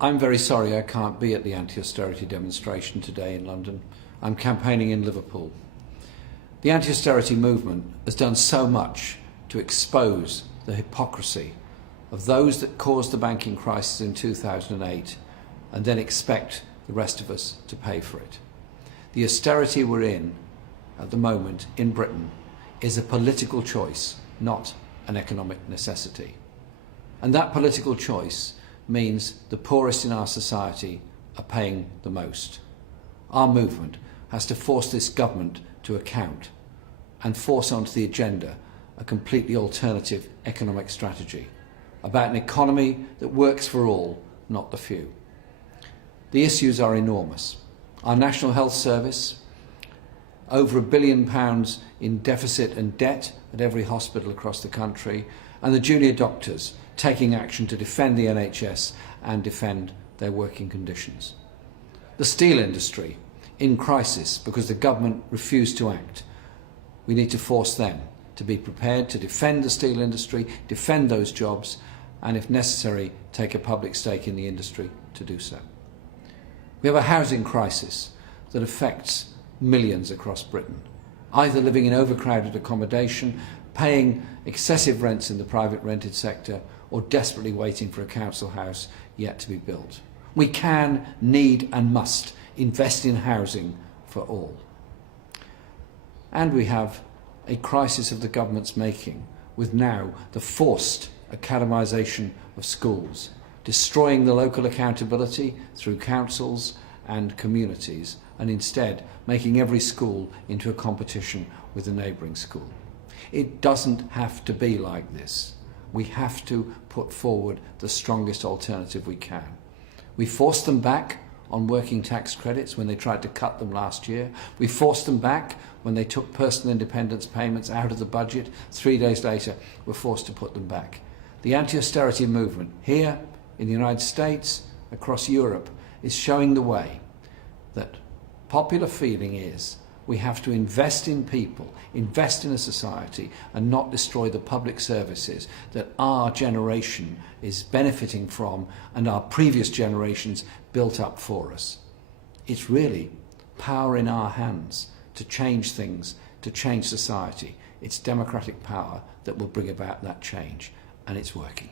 I'm very sorry I can't be at the anti-austerity demonstration today in London. I'm campaigning in Liverpool. The anti-austerity movement has done so much to expose the hypocrisy of those that caused the banking crisis in 2008 and then expect the rest of us to pay for it. The austerity we're in at the moment in Britain is a political choice, not an economic necessity. And that political choice means the poorest in our society are paying the most. Our movement has to force this government to account and force onto the agenda a completely alternative economic strategy about an economy that works for all, not the few. The issues are enormous. Our National Health Service, over £1 billion in deficit and debt at every hospital across the country, and the junior doctors taking action to defend the NHS and defend their working conditions. The steel industry in crisis because the government refused to act. We need to force them to be prepared to defend the steel industry, defend those jobs, and if necessary, take a public stake in the industry to do so. We have a housing crisis that affects millions across Britain, either living in overcrowded accommodation, paying excessive rents in the private rented sector, or desperately waiting for a council house yet to be built. We can, need and must invest in housing for all. And we have a crisis of the government's making, with now the forced academisation of schools, destroying the local accountability through councils and communities, and instead making every school into a competition with a neighbouring school. It doesn't have to be like this. We have to put forward the strongest alternative we can. We forced them back on working tax credits when they tried to cut them last year. We forced them back when they took personal independence payments out of the budget. 3 days later, we're forced to put them back. The anti-austerity movement here in the United States, across Europe, is showing the way that popular feeling is we have to invest in people, invest in a society, and not destroy the public services that our generation is benefiting from and our previous generations built up for us. It's really power in our hands to change things, to change society. It's democratic power that will bring about that change, and it's working.